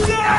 Ah!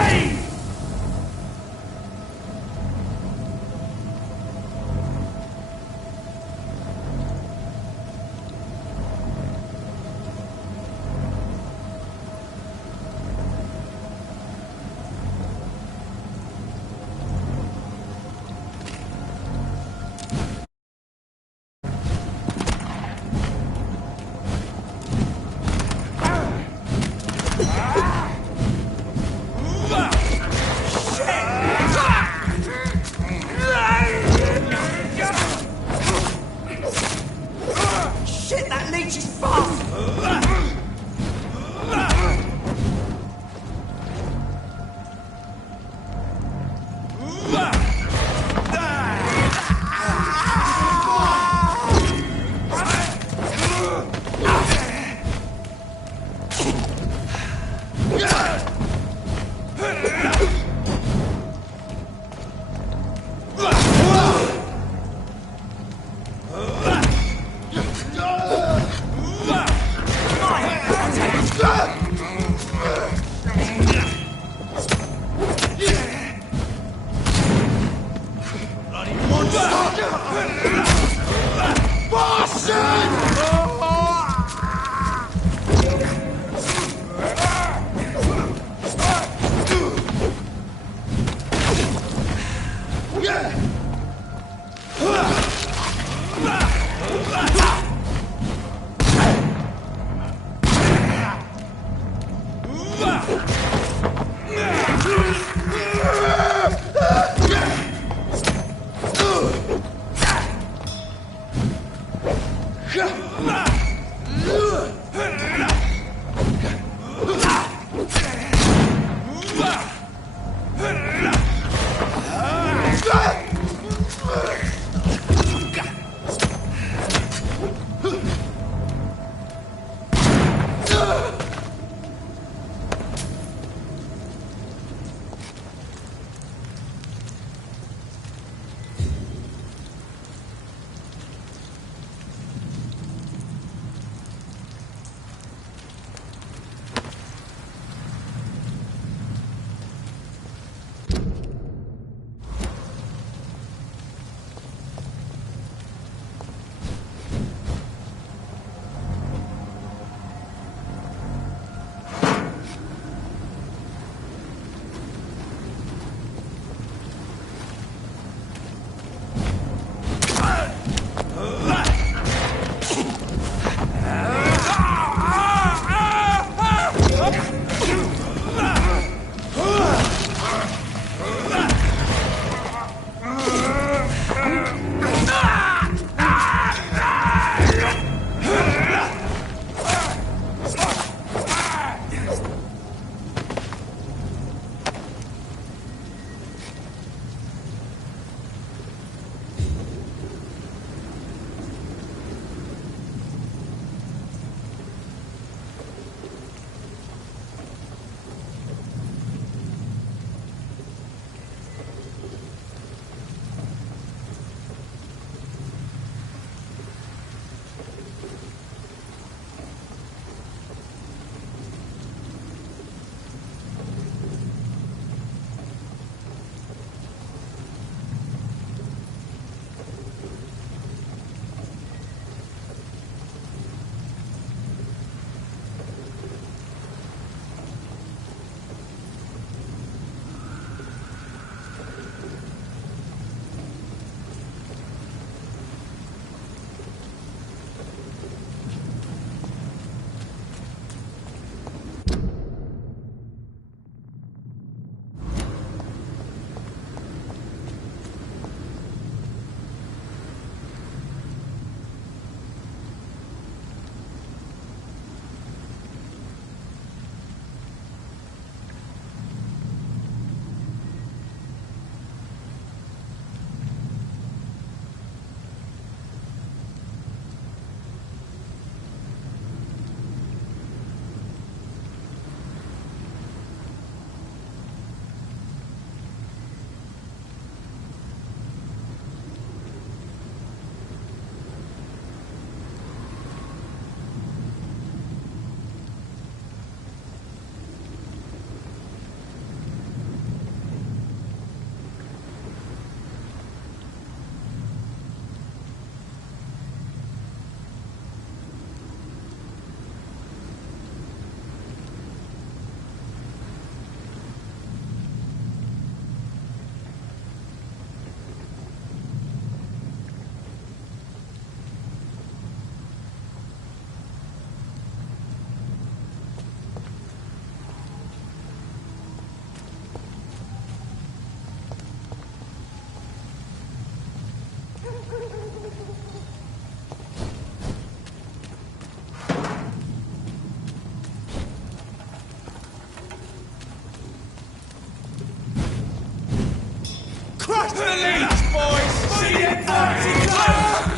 to the leech, boys! See you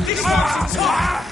This one's top!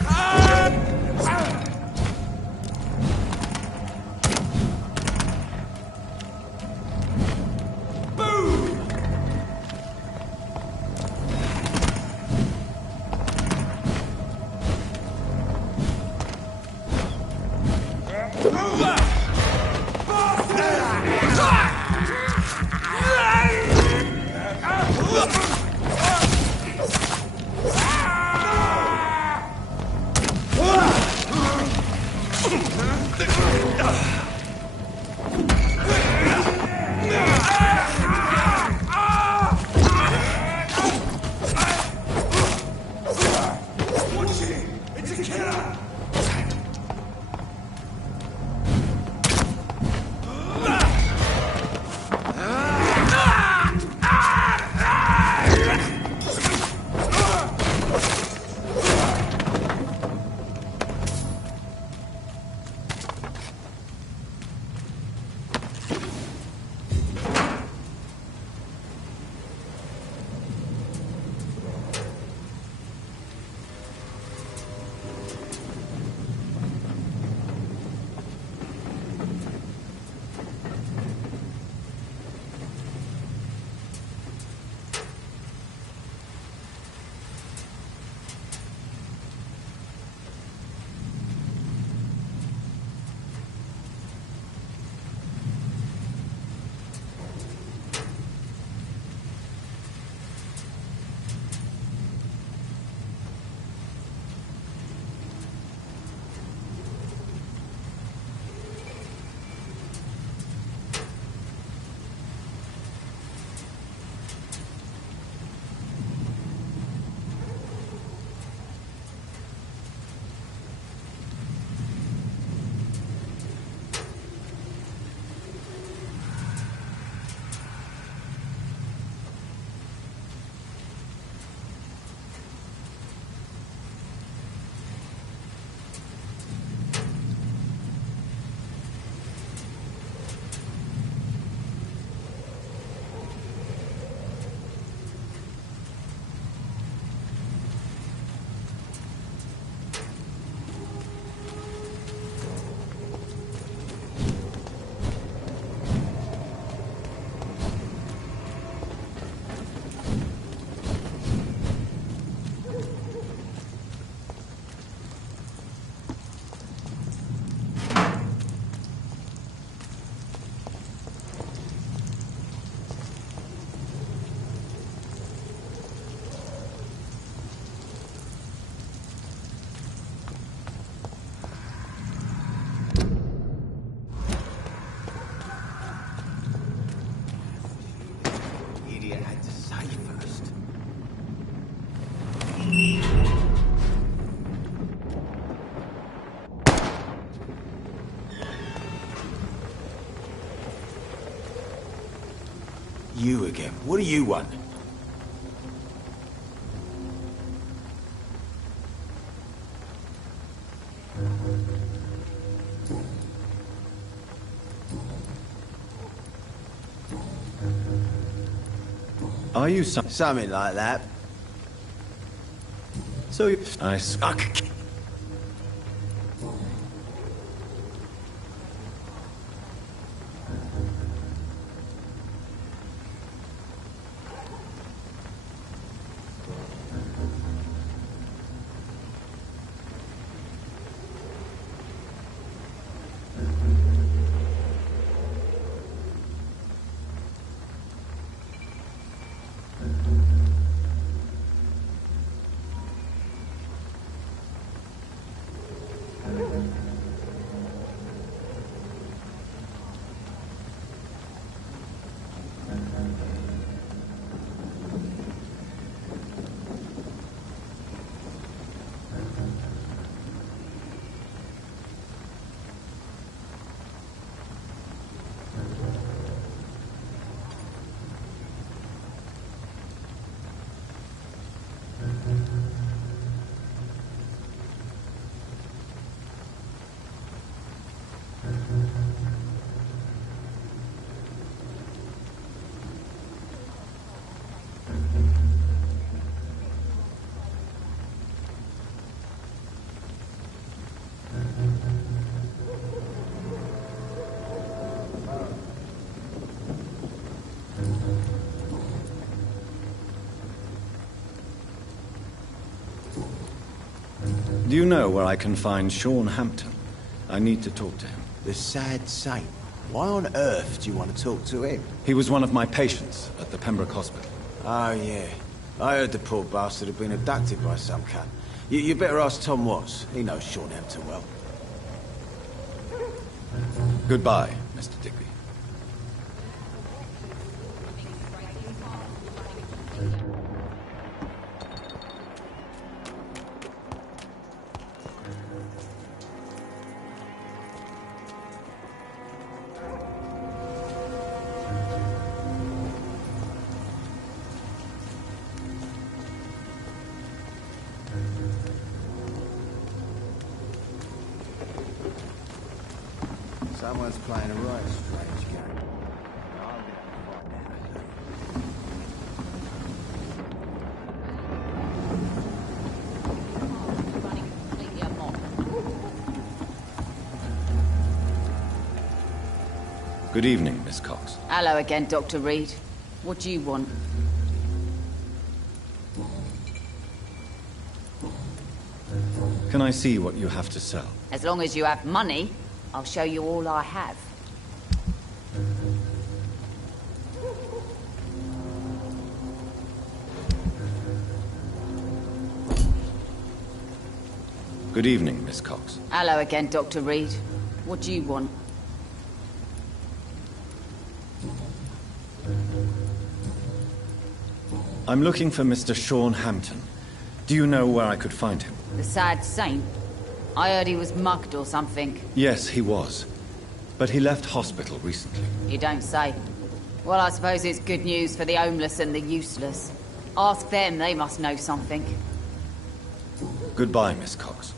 You again. What do you want? Are you Something like that. So I Do you know where I can find Sean Hampton? I need to talk to him. The sad saint. Why on earth do you want to talk to him? He was one of my patients at the Pembroke Hospital. Oh, yeah. I heard the poor bastard had been abducted by some cunt. You better ask Tom Watts. He knows Sean Hampton well. Goodbye, Mr. Digby. Someone's playing a right strange game. I'll get to find out. Good evening, Miss Cox. Hello again, Dr. Reed. What do you want? Can I see what you have to sell? As long as you have money, I'll show you all I have. Good evening, Miss Cox. Hello again, Dr. Reed. What do you want? I'm looking for Mr. Sean Hampton. Do you know where I could find him? The sad saint? I heard he was mugged or something. Yes, he was. But he left hospital recently. You don't say. Well, I suppose it's good news for the homeless and the useless. Ask them, they must know something. Goodbye, Miss Cox.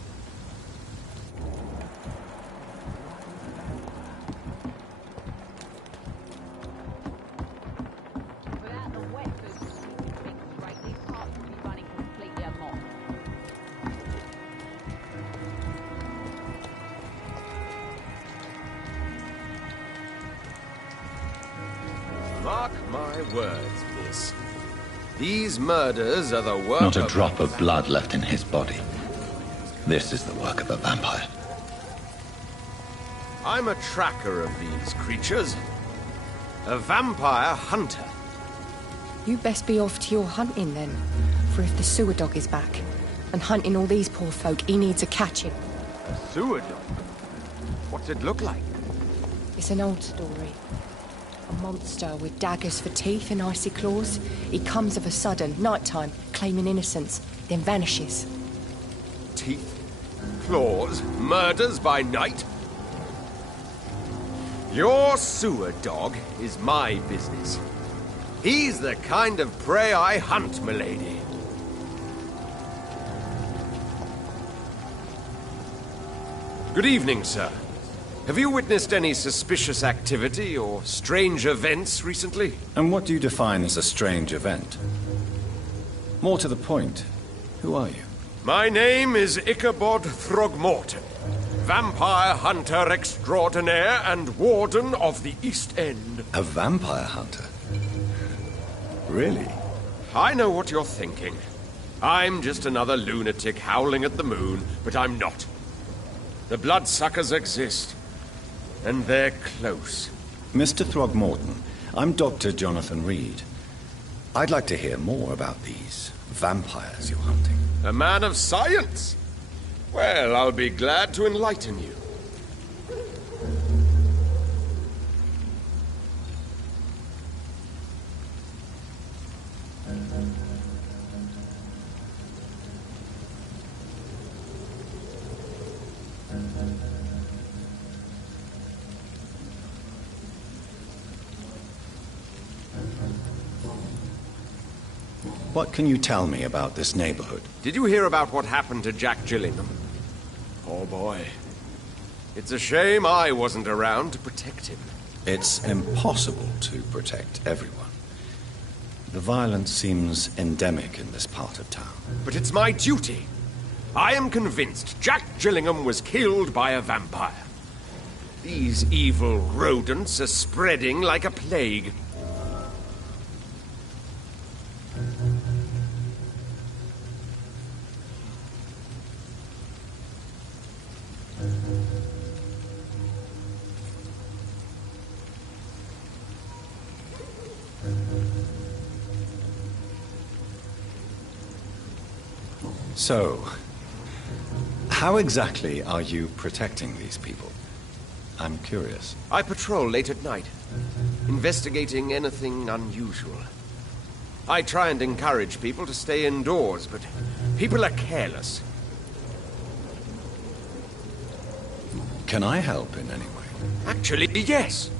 Mark my words, miss. These murders are the work Not a of... drop of blood left in his body. This is the work of a vampire. I'm a tracker of these creatures. A vampire hunter. You best be off to your hunting then. For if the sewer dog is back, and hunting all these poor folk, he needs a catching. A sewer dog? What's it look like? It's an old story. A monster with daggers for teeth and icy claws. He comes of a sudden, nighttime, claiming innocence, then vanishes. Teeth, claws, murders by night? Your sewer dog is my business. He's the kind of prey I hunt, milady. Good evening, sir. Have you witnessed any suspicious activity or strange events recently? And what do you define as a strange event? More to the point, who are you? My name is Ichabod Throgmorton, vampire hunter extraordinaire and warden of the East End. A vampire hunter? Really? I know what you're thinking. I'm just another lunatic howling at the moon, but I'm not. The bloodsuckers exist. And they're close. Mr. Throgmorton, I'm Dr. Jonathan Reed. I'd like to hear more about these vampires you're hunting. A man of science? Well, I'll be glad to enlighten you. What can you tell me about this neighborhood? Did you hear about what happened to Jack Gillingham? Oh boy. It's a shame I wasn't around to protect him. It's impossible to protect everyone. The violence seems endemic in this part of town. But it's my duty. I am convinced Jack Gillingham was killed by a vampire. These evil rodents are spreading like a plague. So, how exactly are you protecting these people? I'm curious. I patrol late at night, investigating anything unusual. I try and encourage people to stay indoors, but people are careless. Can I help in any way? Actually, yes.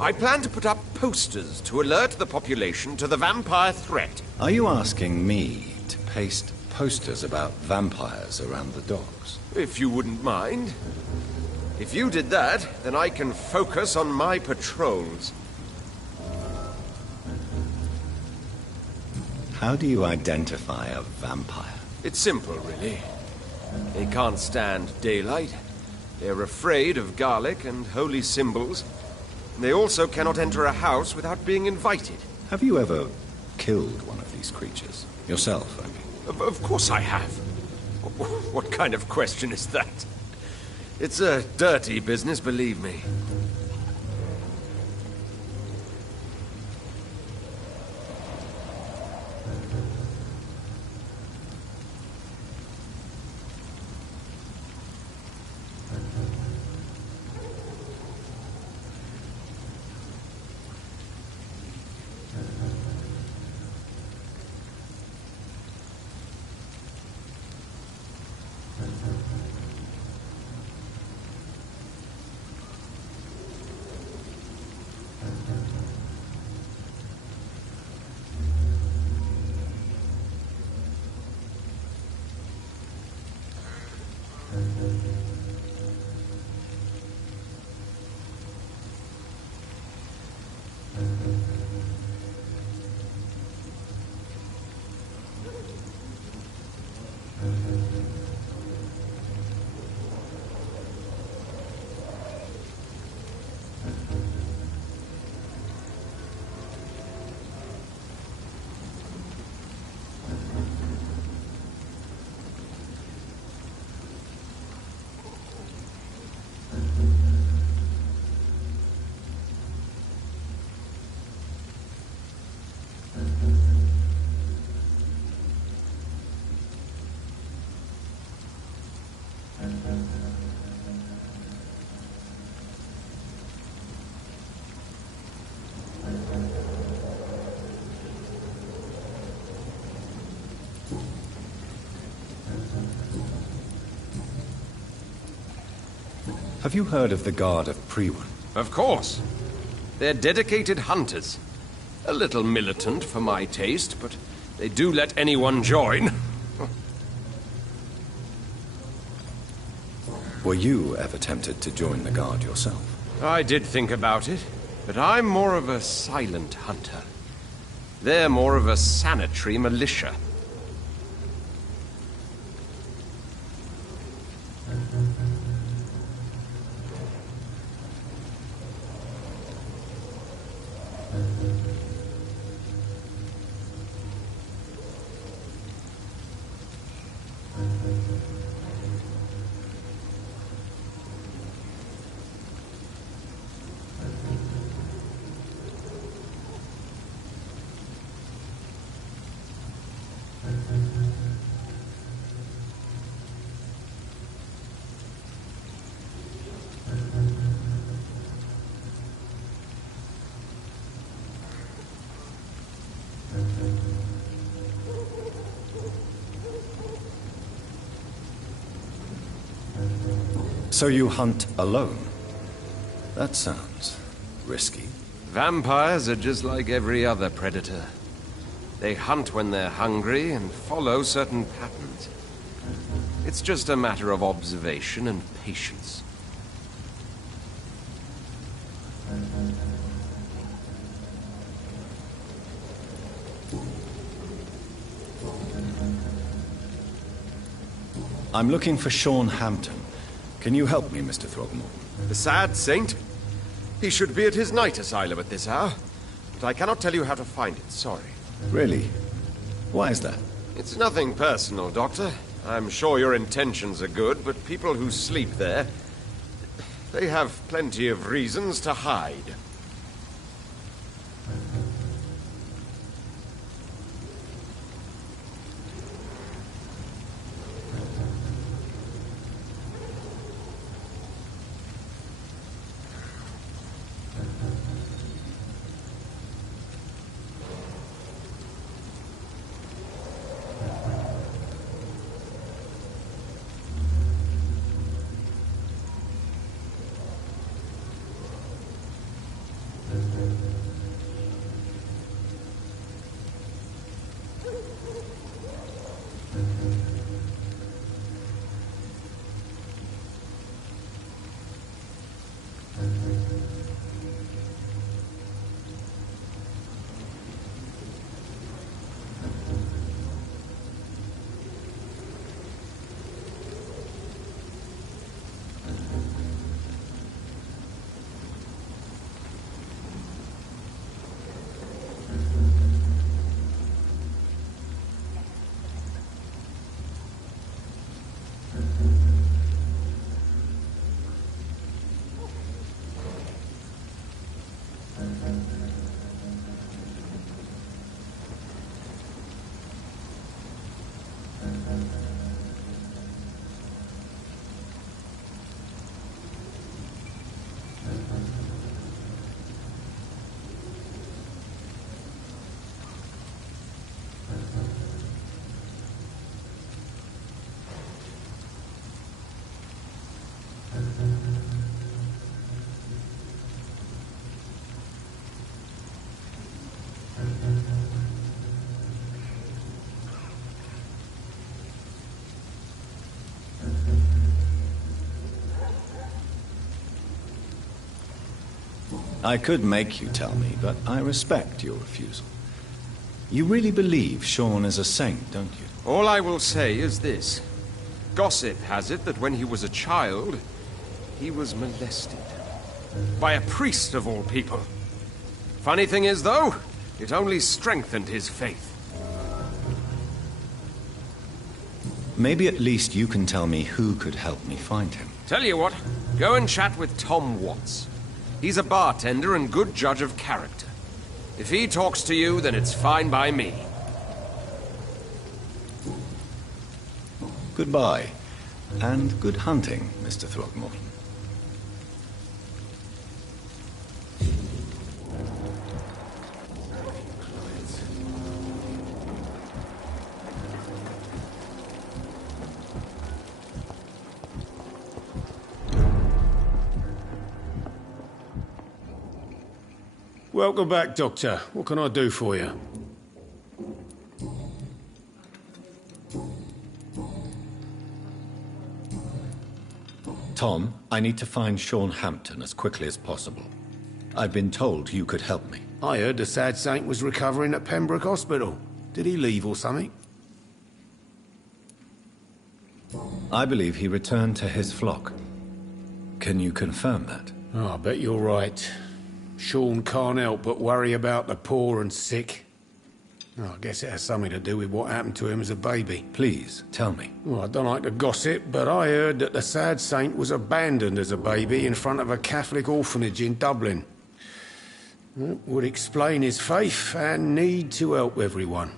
I plan to put up posters to alert the population to the vampire threat. Are you asking me to paste posters about vampires around the docks? If you wouldn't mind. If you did that, then I can focus on my patrols. How do you identify a vampire? It's simple, really. They can't stand daylight. They're afraid of garlic and holy symbols. They also cannot enter a house without being invited. Have you ever killed one of these creatures? Yourself, I mean. Of course I have. What kind of question is that? It's a dirty business, believe me. Have you heard of the Guard of Priwen? Of course. They're dedicated hunters. A little militant for my taste, but they do let anyone join. Were you ever tempted to join the Guard yourself? I did think about it, but I'm more of a silent hunter. They're more of a sanitary militia. So you hunt alone? That sounds risky. Vampires are just like every other predator. They hunt when they're hungry and follow certain patterns. It's just a matter of observation and patience. I'm looking for Sean Hampton. Can you help me, Mr. Throgmorton? The sad saint? He should be at his night asylum at this hour. But I cannot tell you how to find it, sorry. Really? Why is that? It's nothing personal, Doctor. I'm sure your intentions are good, but people who sleep there, they have plenty of reasons to hide. I could make you tell me, but I respect your refusal. You really believe Sean is a saint, don't you? All I will say is this. Gossip has it that when he was a child, he was molested. By a priest of all people. Funny thing is, though, it only strengthened his faith. Maybe at least you can tell me who could help me find him. Tell you what, go and chat with Tom Watts. He's a bartender and good judge of character. If he talks to you, then it's fine by me. Goodbye, and good hunting, Mr. Throckmorton. Welcome back, Doctor. What can I do for you? Tom, I need to find Sean Hampton as quickly as possible. I've been told you could help me. I heard the sad saint was recovering at Pembroke Hospital. Did he leave or something? I believe he returned to his flock. Can you confirm that? Oh, I bet you're right. Sean can't help but worry about the poor and sick. Oh, I guess it has something to do with what happened to him as a baby. Please, tell me. Well, I don't like to gossip, but I heard that the sad saint was abandoned as a baby in front of a Catholic orphanage in Dublin. That would explain his faith and need to help everyone.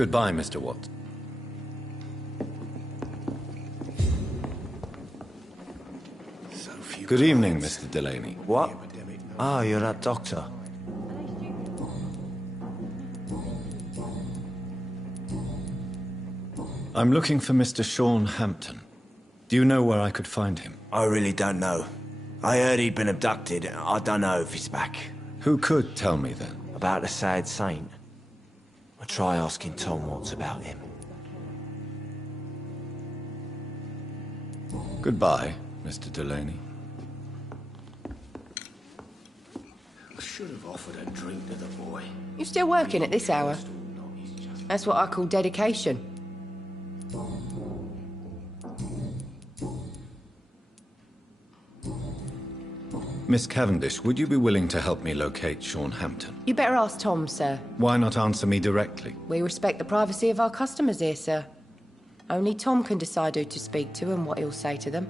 Goodbye, Mr. Watts. Good evening, Mr. Delaney. What? Ah, you're that doctor. I'm looking for Mr. Sean Hampton. Do you know where I could find him? I really don't know. I heard he'd been abducted. I don't know if he's back. Who could tell me then? About the sad saint. I'll try asking Tom Watts about him. Goodbye, Mr. Delaney. I should have offered a drink to the boy. You still working at this hour? That's what I call dedication. Miss Cavendish, would you be willing to help me locate Sean Hampton? You better ask Tom, sir. Why not answer me directly? We respect the privacy of our customers here, sir. Only Tom can decide who to speak to and what he'll say to them.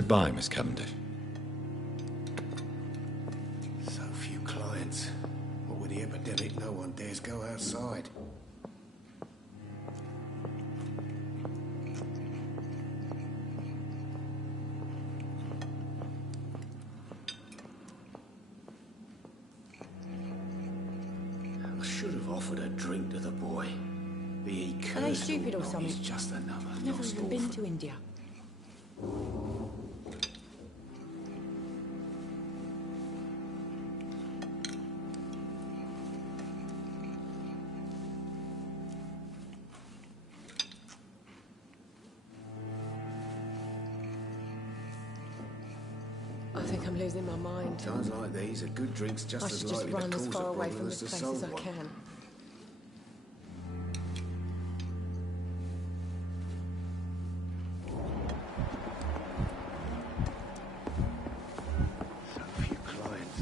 Goodbye, Miss Cavendish. So few clients. What with the epidemic, no one dares go outside. I should have offered a drink to the boy. Be he cursed Are they stupid or not, something? he's just another I've never lost even been orphan. to India. I think I'm losing my mind. Times like these, a good drink's just I as should just likely to run as cause far a away problem from as this to place solve as I one. can. So few clients.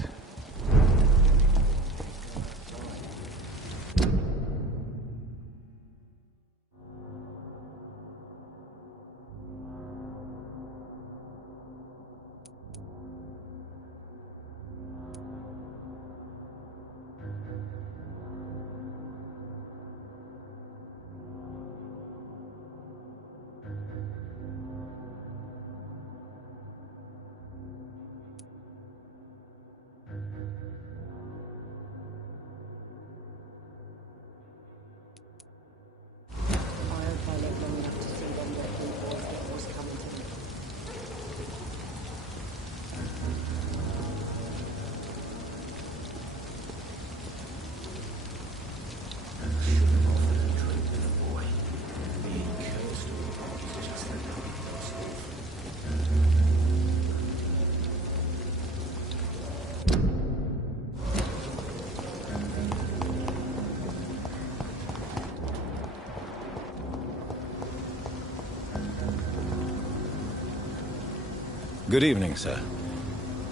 I hope I live long enough to see them little boys get what's coming to them. Good evening, sir.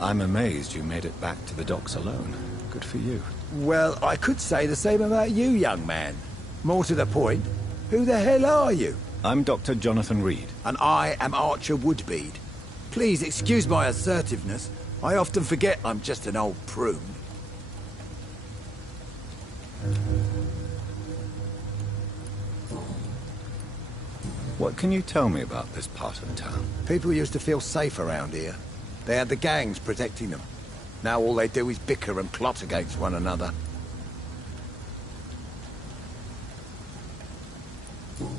I'm amazed you made it back to the docks alone. Good for you. Well, I could say the same about you, young man. More to the point, who the hell are you? I'm Dr. Jonathan Reed. And I am Archer Woodbead. Please excuse my assertiveness. I often forget I'm just an old prune. What can you tell me about this part of town? People used to feel safe around here. They had the gangs protecting them. Now all they do is bicker and plot against one another.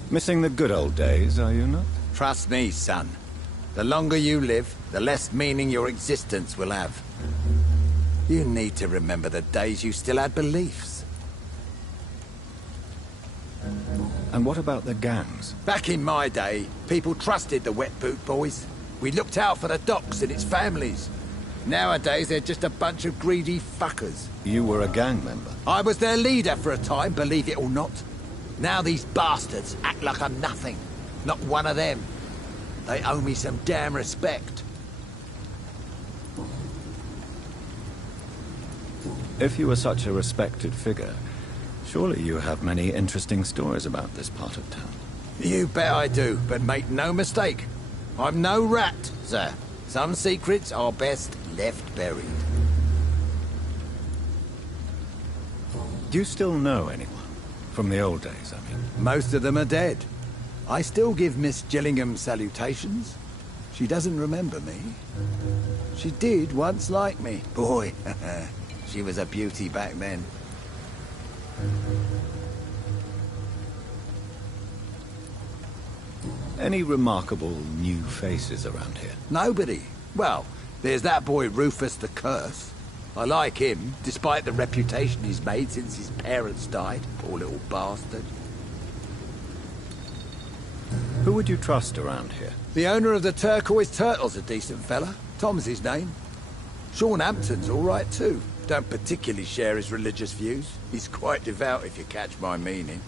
Missing the good old days, are you not? Trust me, son. The longer you live, the less meaning your existence will have. You need to remember the days you still had beliefs. And what about the gangs? Back in my day, people trusted the wet boot boys. We looked out for the docks and its families. Nowadays, they're just a bunch of greedy fuckers. You were a gang member. I was their leader for a time, believe it or not. Now these bastards act like I'm nothing. Not one of them. They owe me some damn respect. If you were such a respected figure, surely you have many interesting stories about this part of town. You bet I do, but make no mistake. I'm no rat, sir. Some secrets are best left buried. Do you still know anyone? From the old days, I mean. Most of them are dead. I still give Miss Gillingham salutations. She doesn't remember me. She did once like me. Boy, she was a beauty back then. Any remarkable new faces around here? Nobody. Well, there's that boy Rufus the Curse. I like him, despite the reputation he's made since his parents died. Poor little bastard. Who would you trust around here? The owner of the Turquoise Turtle's a decent fella. Tom's his name. Sean Hampton's all right too. Don't particularly share his religious views. He's quite devout, if you catch my meaning.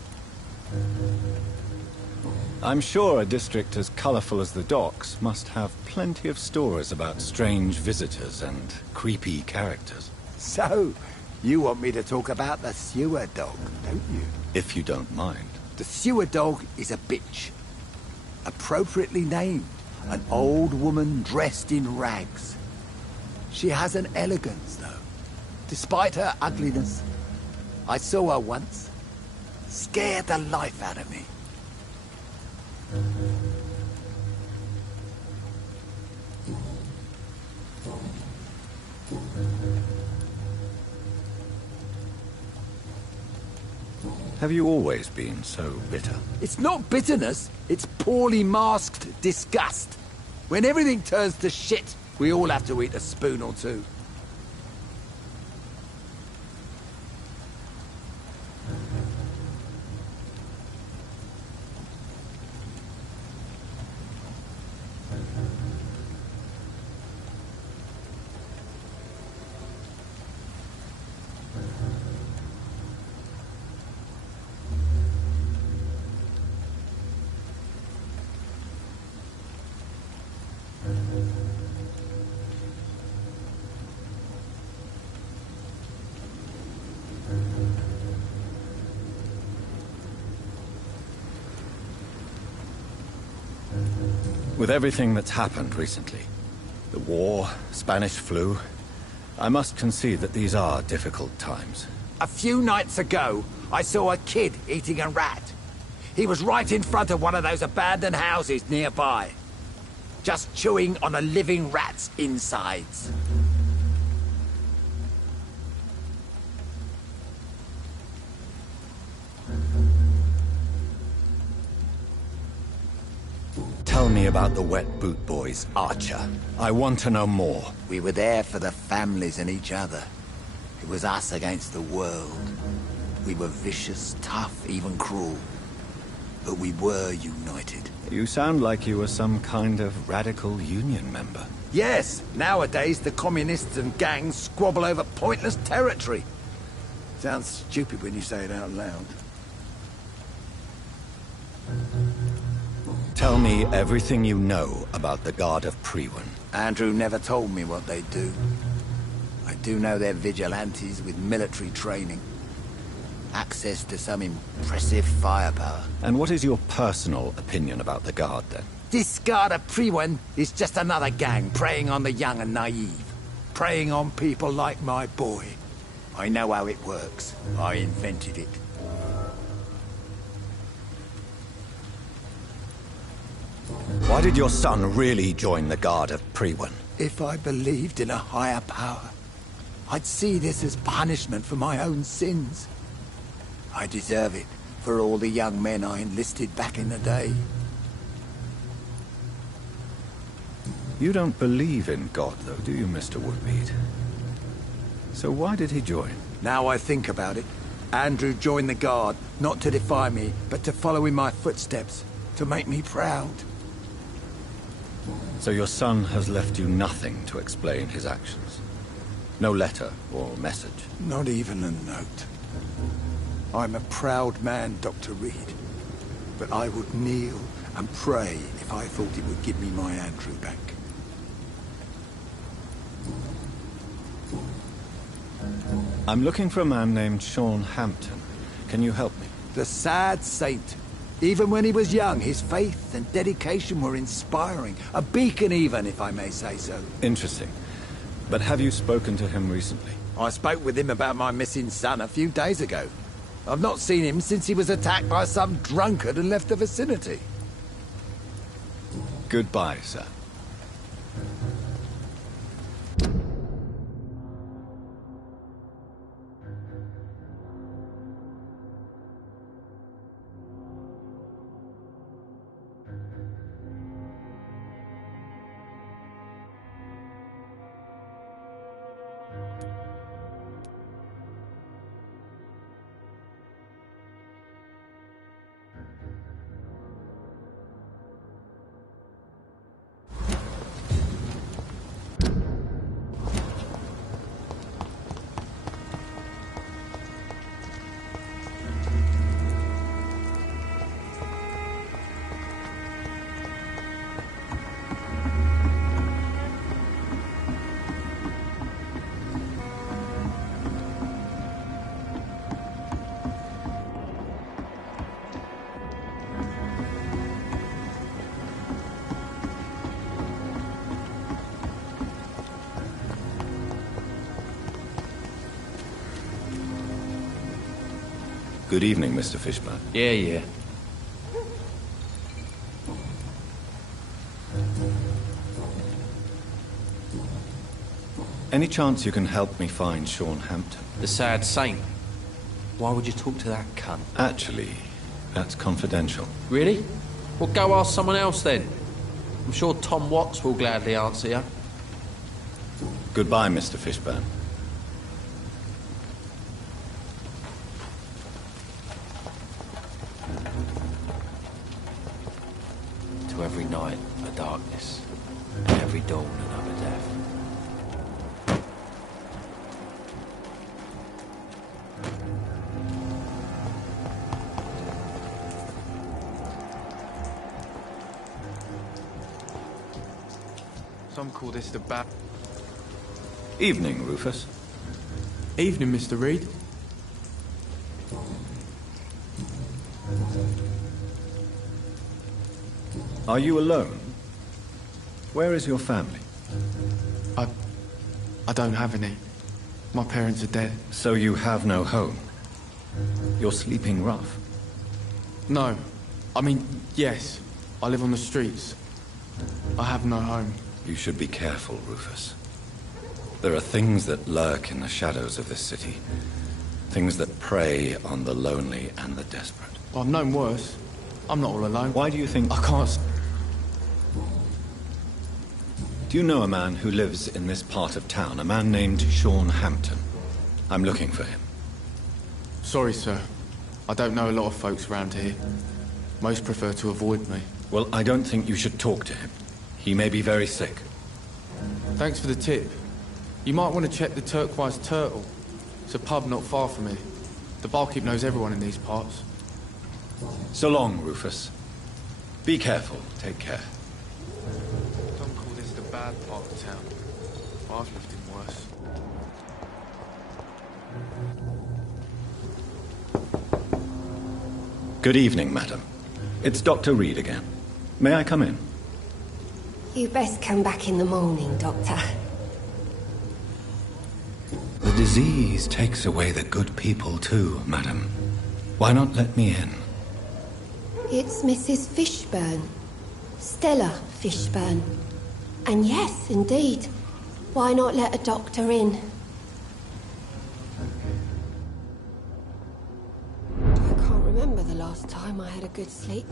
I'm sure a district as colourful as the docks must have plenty of stories about strange visitors and creepy characters. So, you want me to talk about the sewer dog, don't you? If you don't mind. The sewer dog is a bitch. Appropriately named. An old woman dressed in rags. She has an elegance, though, despite her ugliness. I saw her once. Scared the life out of me. Have you always been so bitter? It's not bitterness, it's poorly masked disgust. When everything turns to shit, we all have to eat a spoon or two. With everything that's happened recently, the war, Spanish flu, I must concede that these are difficult times. A few nights ago, I saw a kid eating a rat. He was right in front of one of those abandoned houses nearby. Just chewing on a living rat's insides. Tell me about the Wet Boot Boys, Archer. I want to know more. We were there for the families and each other. It was us against the world. We were vicious, tough, even cruel. But we were united. You sound like you were some kind of radical union member. Yes, nowadays the communists and gangs squabble over pointless territory. Sounds stupid when you say it out loud. Tell me everything you know about the Guard of Priwen. Andrew never told me what they do. I do know they're vigilantes with military training. Access to some impressive firepower. And what is your personal opinion about the Guard, then? This Guard of Priwen is just another gang preying on the young and naive. Preying on people like my boy. I know how it works. I invented it. Why did your son really join the Guard of Priwen? If I believed in a higher power, I'd see this as punishment for my own sins. I deserve it for all the young men I enlisted back in the day. You don't believe in God, though, do you, Mr. Woodbead? So why did he join? Now I think about it, Andrew joined the Guard, not to defy me, but to follow in my footsteps, to make me proud. So your son has left you nothing to explain his actions? No letter or message? Not even a note. I'm a proud man, Dr. Reed. But I would kneel and pray if I thought it would give me my Andrew back. I'm looking for a man named Sean Hampton. Can you help me? The sad saint. Even when he was young, his faith and dedication were inspiring. A beacon even, if I may say so. Interesting. But have you spoken to him recently? I spoke with him about my missing son a few days ago. I've not seen him since he was attacked by some drunkard and left the vicinity. Goodbye, sir. Good evening, Mr. Fishburne. Yeah. Any chance you can help me find Sean Hampton? The sad saint. Why would you talk to that cunt? Actually, that's confidential. Really? Well, go ask someone else then. I'm sure Tom Watts will gladly answer you. Goodbye, Mr. Fishburne. To every night, a darkness. And every dawn, another death. Some call this the bat. Evening, Rufus. Evening, Mr. Reed. Are you alone? Where is your family? I don't have any. My parents are dead. So you have no home? You're sleeping rough? No. I mean, yes. I live on the streets. I have no home. You should be careful, Rufus. There are things that lurk in the shadows of this city. Things that prey on the lonely and the desperate. I've known worse. I'm not all alone. Why do you think... I can't... Do you know a man who lives in this part of town? A man named Sean Hampton. I'm looking for him. Sorry, sir. I don't know a lot of folks around here. Most prefer to avoid me. Well, I don't think you should talk to him. He may be very sick. Thanks for the tip. You might want to check the Turquoise Turtle. It's a pub not far from here. The barkeep knows everyone in these parts. So long, Rufus. Be careful. Take care. Don't call this the bad part of town. I've lived in worse. Good evening, madam. It's Dr. Reed again. May I come in? You best come back in the morning, Doctor. The disease takes away the good people too, madam. Why not let me in? It's Mrs. Fishburne. Stella Fishburne. And yes, indeed. Why not let a doctor in? I can't remember the last time I had a good sleep.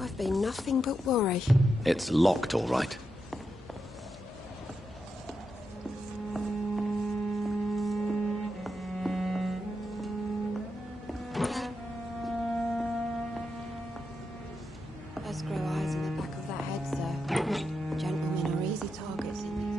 I've been nothing but worry. It's locked, all right. Those grow eyes in the back of that head, sir. Gentlemen are easy targets in these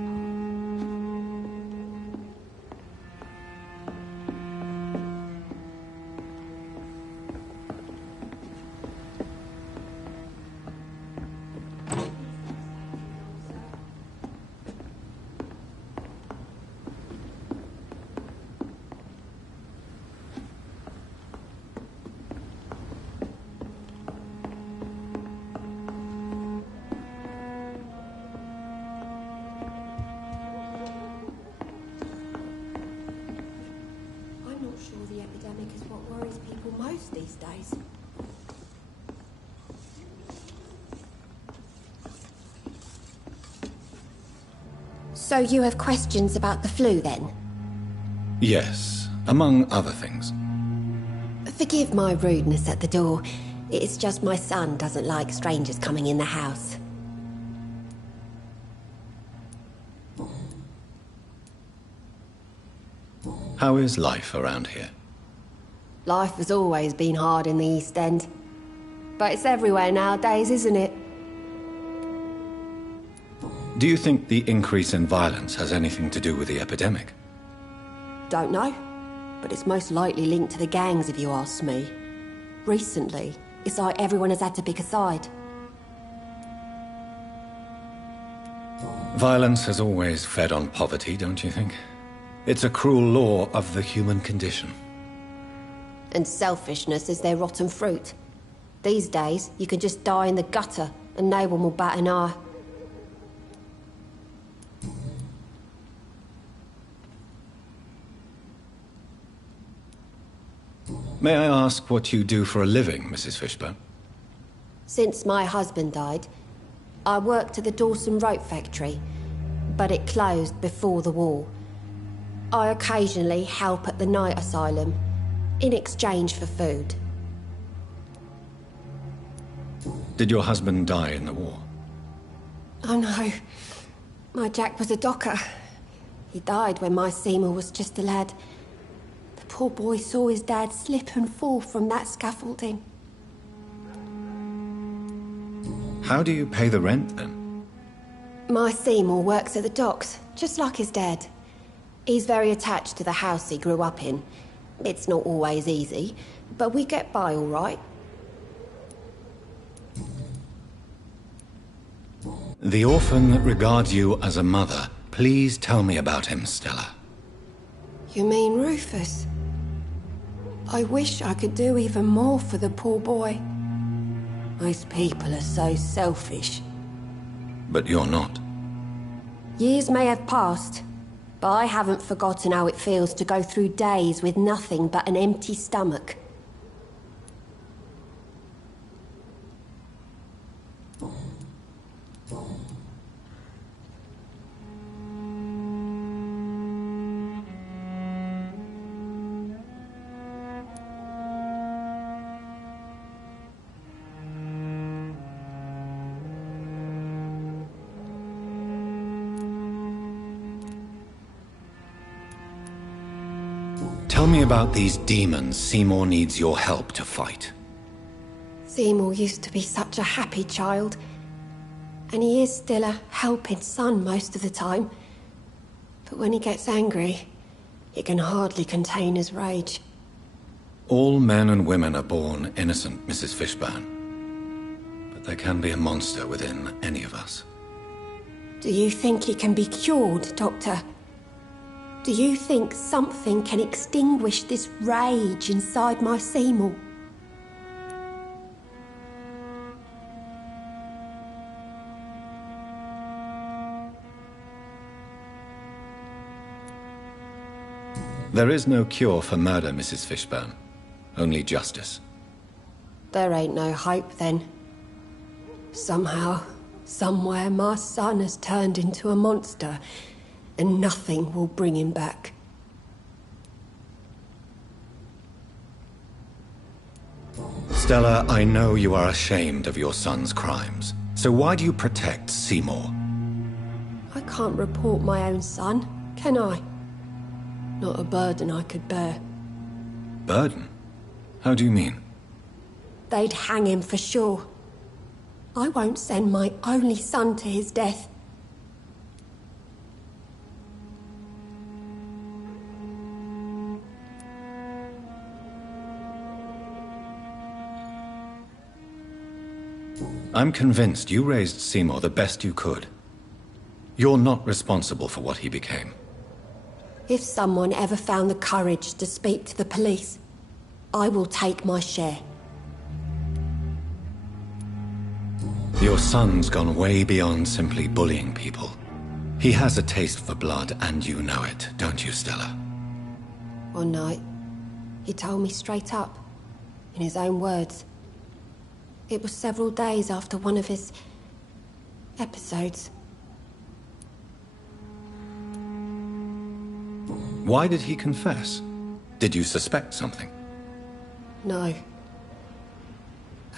the epidemic is what worries people most these days. So you have questions about the flu, then? Yes, among other things. Forgive my rudeness at the door. It's just my son doesn't like strangers coming in the house. How is life around here? Life has always been hard in the East End. But it's everywhere nowadays, isn't it? Do you think the increase in violence has anything to do with the epidemic? Don't know. But it's most likely linked to the gangs, if you ask me. Recently, it's like everyone has had to pick a side. Violence has always fed on poverty, don't you think? It's a cruel law of the human condition. And selfishness is their rotten fruit. These days, you can just die in the gutter, and no one will bat an eye. May I ask what you do for a living, Mrs. Fishburne? Since my husband died, I worked at the Dawson Rope Factory, but it closed before the war. I occasionally help at the night asylum, in exchange for food. Did your husband die in the war? Oh no, my Jack was a docker. He died when my Seymour was just a lad. The poor boy saw his dad slip and fall from that scaffolding. How do you pay the rent, then? My Seymour works at the docks, just like his dad. He's very attached to the house he grew up in. It's not always easy, but we get by all right. The orphan that regards you as a mother. Please tell me about him, Stella. You mean Rufus? I wish I could do even more for the poor boy. Most people are so selfish. But you're not. Years may have passed, but I haven't forgotten how it feels to go through days with nothing but an empty stomach. Tell me about these demons Seymour needs your help to fight. Seymour used to be such a happy child, and he is still a helping son most of the time. But when he gets angry, he can hardly contain his rage. All men and women are born innocent, Mrs. Fishburne. But there can be a monster within any of us. Do you think he can be cured, Doctor? Do you think something can extinguish this rage inside my Seymour? There is no cure for murder, Mrs. Fishburne. Only justice. There ain't no hope, then. Somehow, somewhere, my son has turned into a monster, and nothing will bring him back. Stella, I know you are ashamed of your son's crimes. So why do you protect Seymour? I can't report my own son, can I? Not a burden I could bear. Burden? How do you mean? They'd hang him for sure. I won't send my only son to his death. I'm convinced you raised Seymour the best you could. You're not responsible for what he became. If someone ever found the courage to speak to the police, I will take my share. Your son's gone way beyond simply bullying people. He has a taste for blood, and you know it, don't you, Stella? One night, he told me straight up, in his own words. It was several days after one of his episodes. Why did he confess? Did you suspect something? No.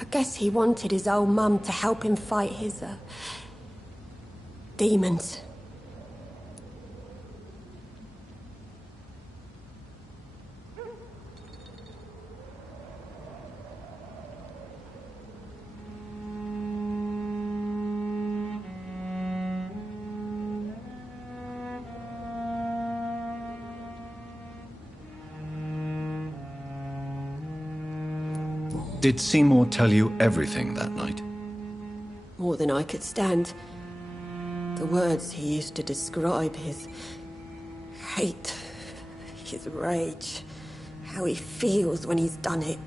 I guess he wanted his old mum to help him fight his, demons. Did Seymour tell you everything that night? More than I could stand. The words he used to describe his hate, his rage, how he feels when he's done it.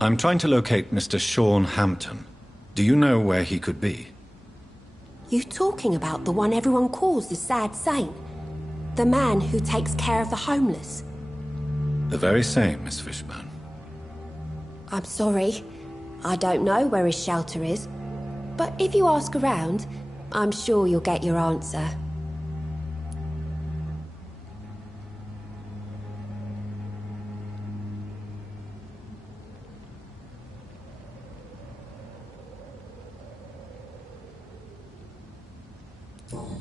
I'm trying to locate Mr. Sean Hampton. Do you know where he could be? You talking about the one everyone calls the Sad Saint? The man who takes care of the homeless? The very same, Miss Fishburne. I'm sorry. I don't know where his shelter is. But if you ask around, I'm sure you'll get your answer.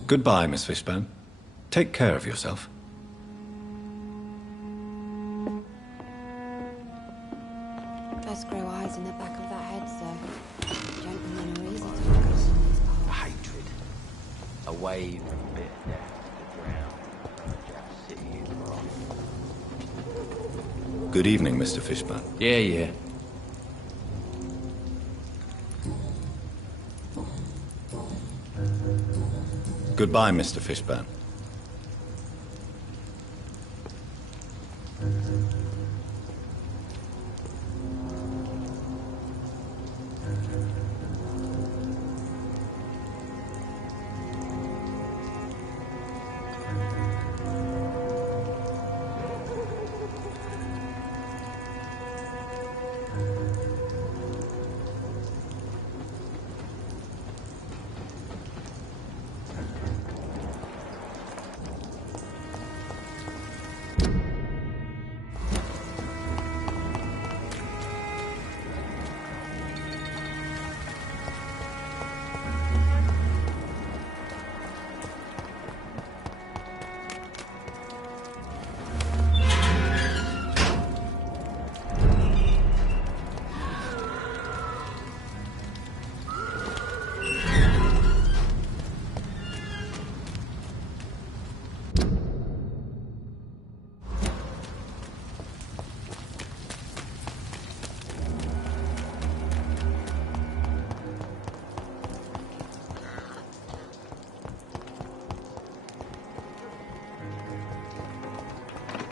Goodbye, Miss Fishburne. Take care of yourself. Does grow eyes in the back of that head, sir. Gentlemen are easy to look at in these parts. Hatred. A wave of bitterness to drown just city across. Good evening, Mr. Fishburne. Yeah. Goodbye, Mr. Fishburne.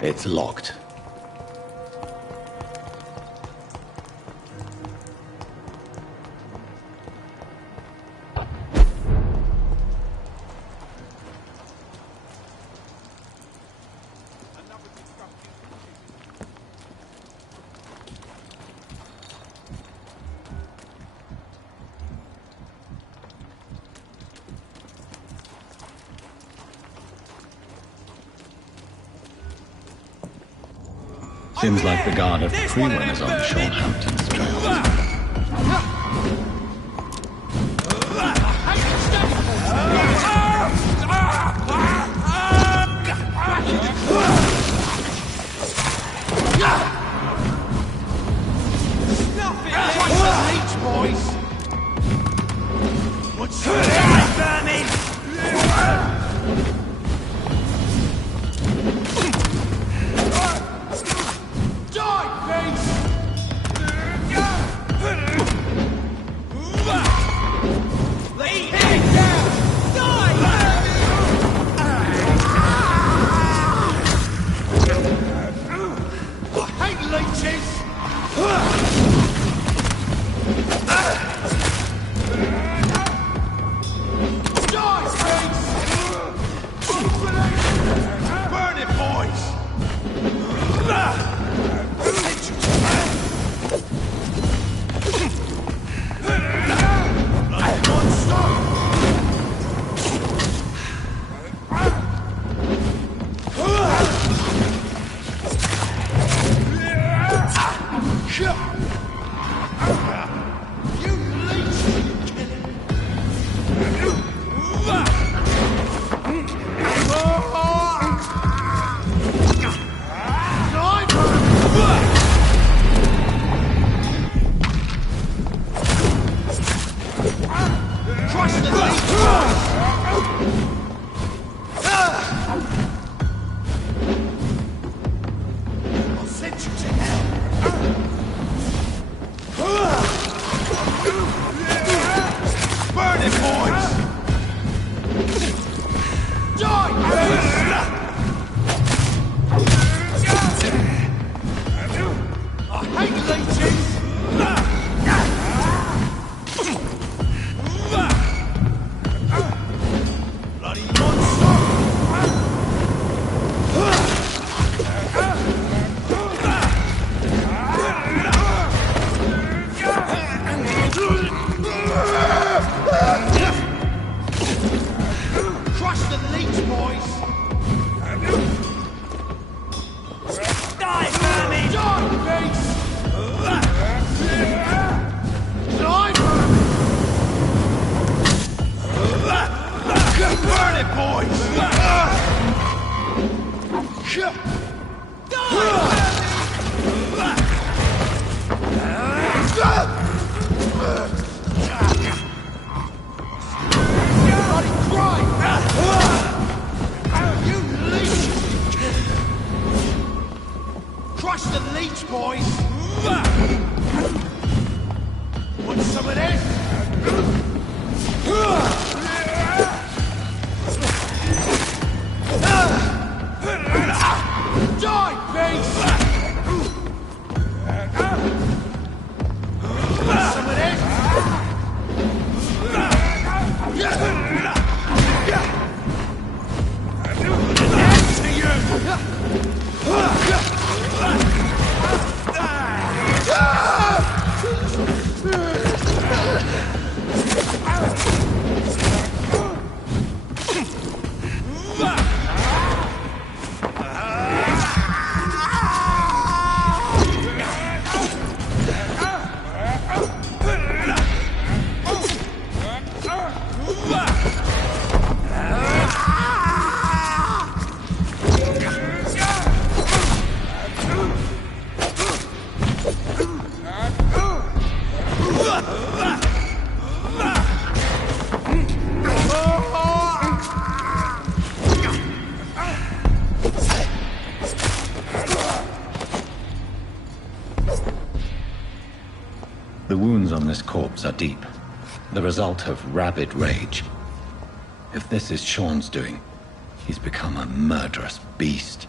It's locked. Seems like the guard of Freeman is on Sean Hampton's trail. reach, boys! Want some of this? Die, beast! Want some of this? To you! The wounds on this corpse are deep, the result of rabid rage. If this is Sean's doing, he's become a murderous beast.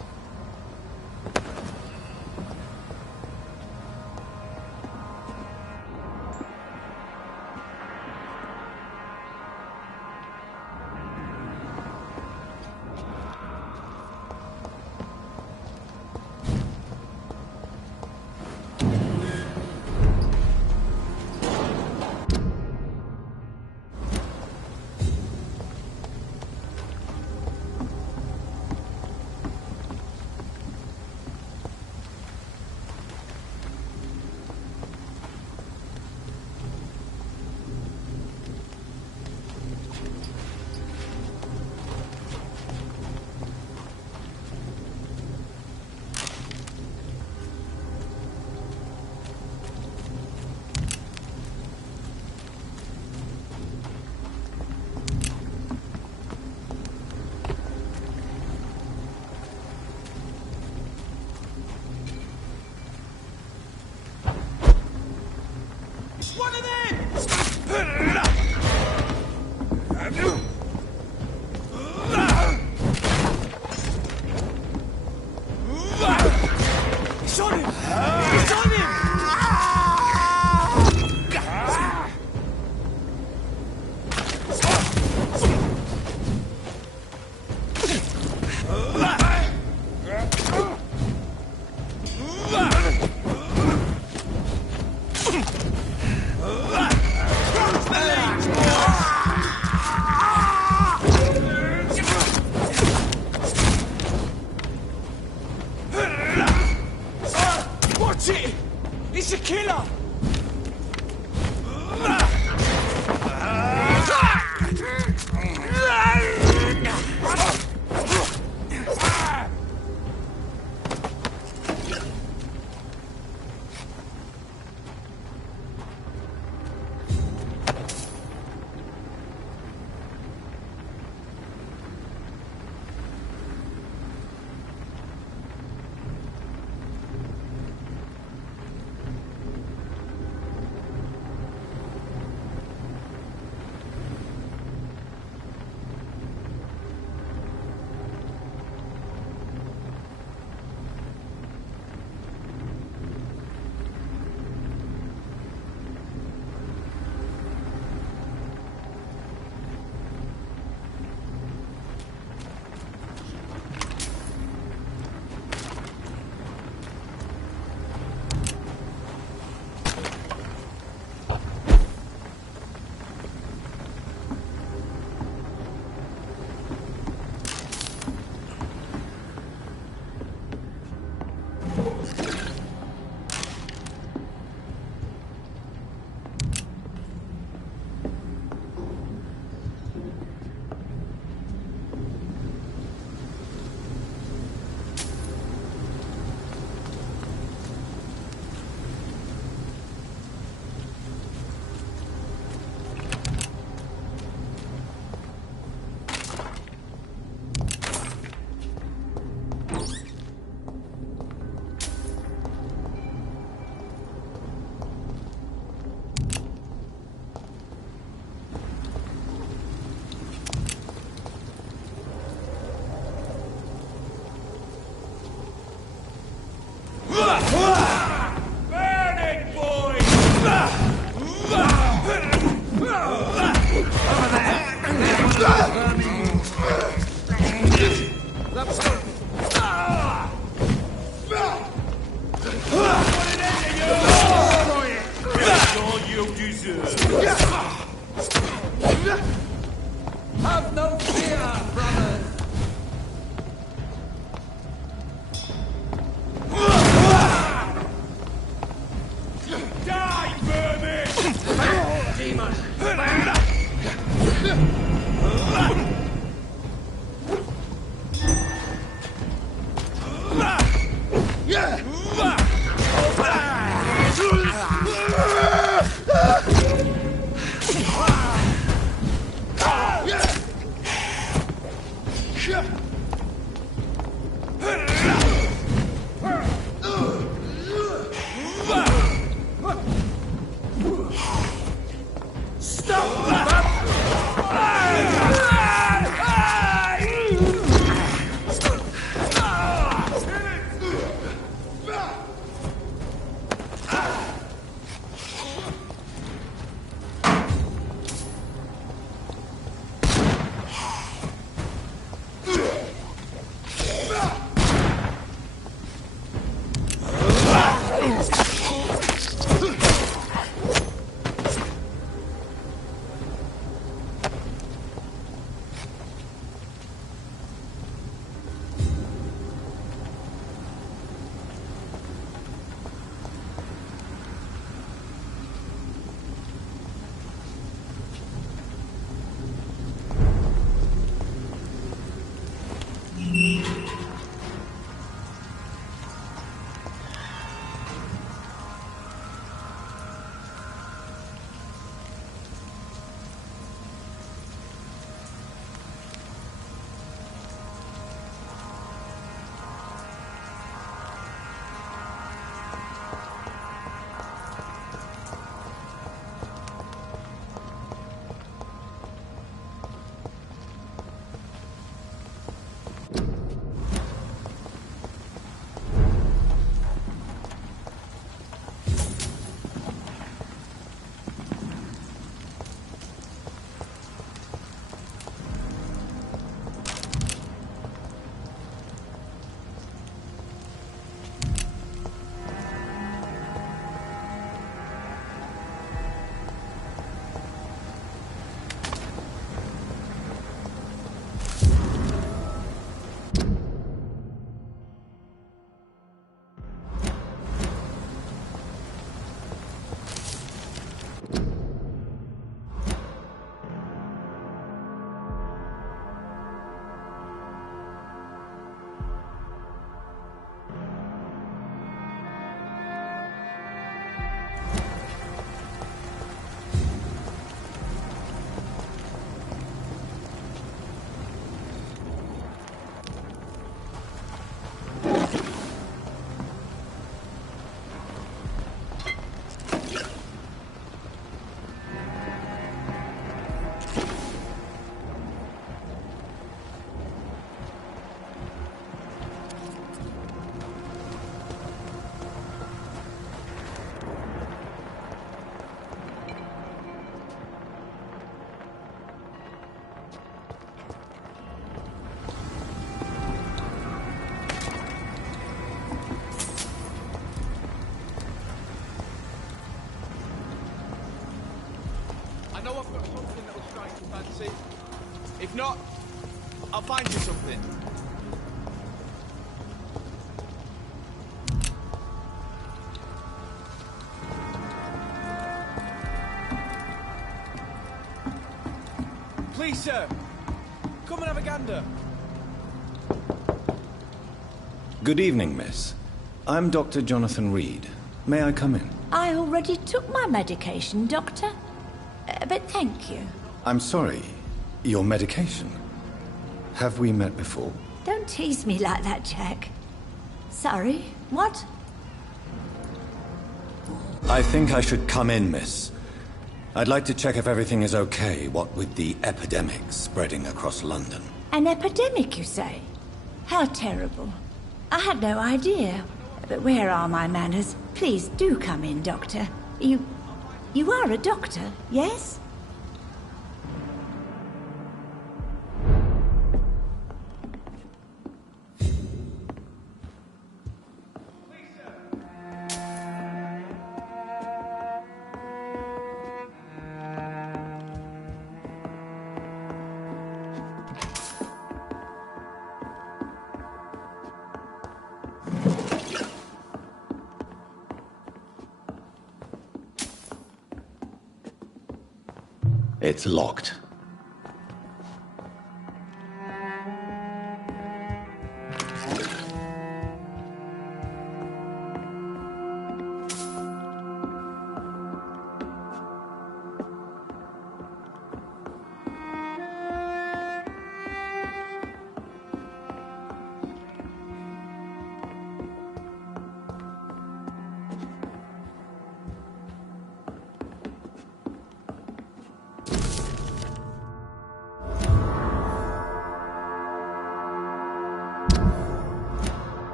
One of them! It's on him! It's on him! Watch it! It's a killer! That's all you deserve. Have no fear, brothers. Die, vermin! Demon! know I've got something that'll strike your fancy. If not, I'll find you something. Please, sir, come and have a gander. Good evening, miss. I'm Dr. Jonathan Reed. May I come in? I already took my medication, Doctor. But thank you. I'm sorry. Your medication? Have we met before? Don't tease me like that, Jack. Sorry, what? I think I should come in, miss. I'd like to check if everything is okay, what with the epidemic spreading across London. An epidemic, you say? How terrible. I had no idea. But where are my manners? Please do come in, Doctor. You are a doctor, yes? It's locked.